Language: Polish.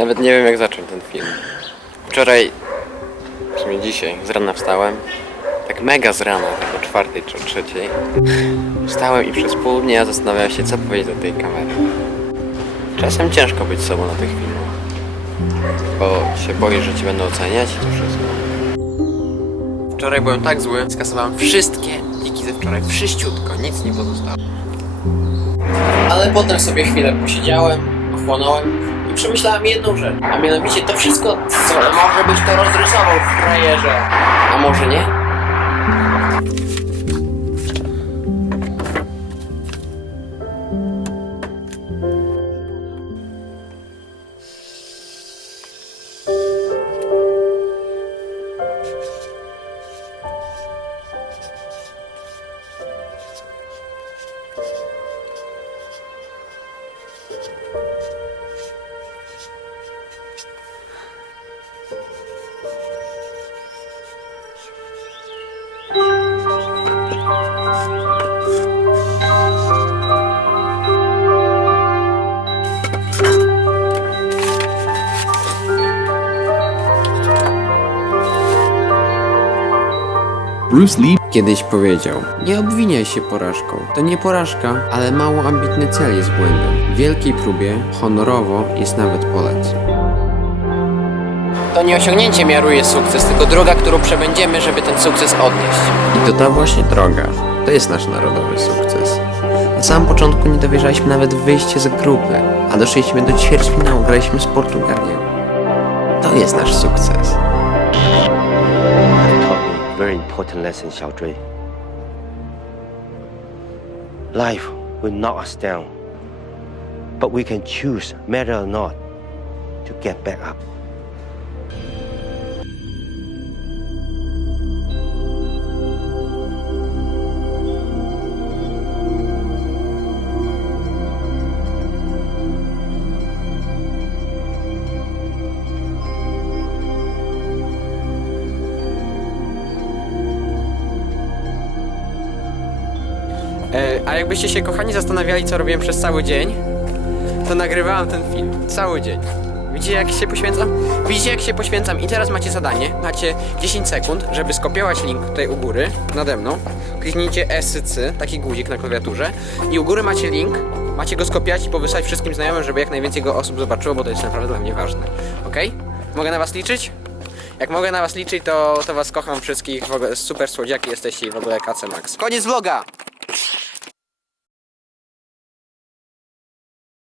Nawet nie wiem jak zacząć ten film. Wczoraj, w sumie dzisiaj, z rana wstałem. Tak mega z rana, tak o czwartej czy o trzeciej. Wstałem i przez pół dnia zastanawiałem się, co powiedzieć do tej kamery. Czasem ciężko być sobą na tych filmach. Bo się boisz, że ci będą oceniać i to wszystko. Wczoraj byłem tak zły, skasowałem wszystkie pliki ze wczoraj, wszyściutko, nic nie pozostało. Ale potem sobie chwilę posiedziałem, ochłonąłem i przemyślałem jedną rzecz. A mianowicie to wszystko, co może być to rozrysował w frajerze. A może nie? Bruce Lee Kiedyś powiedział: Nie obwiniaj się porażką. To nie porażka, ale mało ambitny cel jest błędem. W wielkiej próbie honorowo jest nawet polec. To nie osiągnięcie miaruje sukces, tylko droga, którą przebędziemy, żeby ten sukces odnieść. I to ta właśnie droga. To jest nasz narodowy sukces. Na samym początku nie dowierzaliśmy nawet wyjście z grupy, a doszliśmy do ćwierćfinału, graliśmy z Portugalią. To jest nasz sukces. Very important lesson, Xiao Zhui. Life will knock us down, but we can choose, matter or not, to get back up. A jakbyście się kochani zastanawiali, co robiłem przez cały dzień, to nagrywałem ten film. Cały dzień. Widzicie jak się poświęcam? Widzicie jak się poświęcam i teraz macie zadanie. Macie 10 sekund, żeby skopiować link tutaj u góry, nade mną. Kliknijcie ESC, taki guzik na klawiaturze i u góry macie link. Macie go skopiować i powysłać wszystkim znajomym, żeby jak najwięcej go osób zobaczyło, bo to jest naprawdę dla mnie ważne. Ok? Mogę na was liczyć? Jak mogę na was liczyć, to, to was kocham wszystkich. W ogóle super słodziaki jesteście i w ogóle KC Max. Koniec vloga!